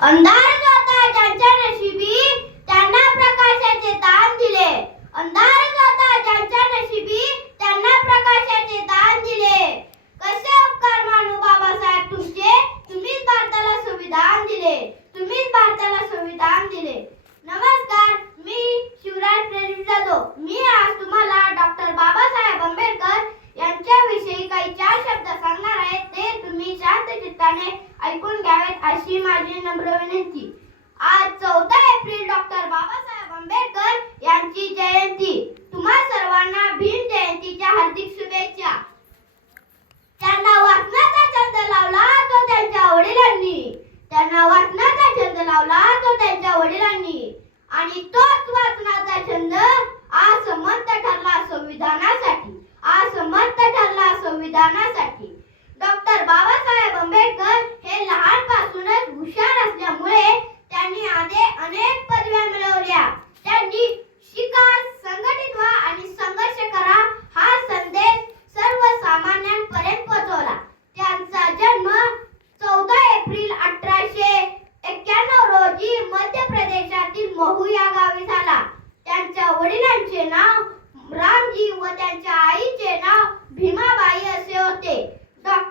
અંધાર अशी माझी नम्र विनंती. आज चौदा एप्रिल डॉक्टर बाबासाहेब आंबेडकर यांची जयंती. तुम्हा सर्वांना भीम जयंतीच्या हार्दिक शुभेच्छा. त्यांना वाचनाचा छंद लावला तो त्यांच्या वडिलांनी. त्यांना वाचनाचा छंद लावला तो त्यांच्या वडिलांनी. आणि तोच वाचनाचा छंद आज समर्थ ठरला संविधानासाठी. वडिलांचे नाव रामजी व त्यांच्या आईचे नाव भीमाबाई असे होते. डॉ-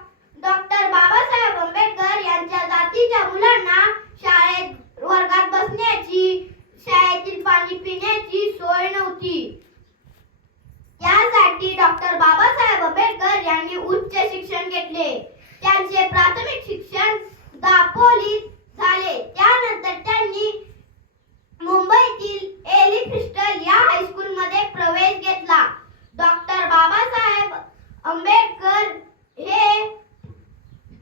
डॉक्टर बाबासाहेब आंबेडकर यांच्या जातीच्या मुलांना शाळेत वर्गात बसण्याची शाळेतील पाणी पिण्याची सोय नव्हती. यासाठी डॉक्टर बाबासाहेब आंबेडकर यांनी उच्च शिक्षण घेतले. त्यांचे प्राथमिक शिक्षण दापोलीत झाले त्यानंतर त्यांनी मुंबईतील एली क्रिस्टल या हायस्कूलमध्ये प्रवेश घेतला डॉक्टर बाबासाहेब आंबेडकर हे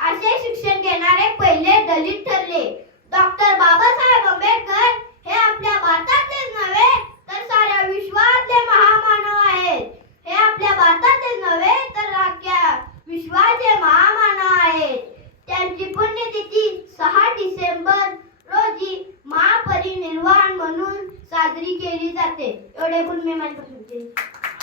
असे शिक्षण घेणारे पहिले दलित ठरले डॉक्टर बाबासाहेब आंबेडकर हे आपल्या भारतातलेच नव्हे तर साऱ्या विश्वातले महामानव आहेत. हे आपल्या भारतातलेच नव्हे तर अख्ख्या विश्वाचे महामानव आहेत. त्यांची पुण्यतिथी सहा डिसेंबर रोजी महापरिनिर्वाण म्हणून साजरी केली जाते. एवढे गुण मी माझ्यापासून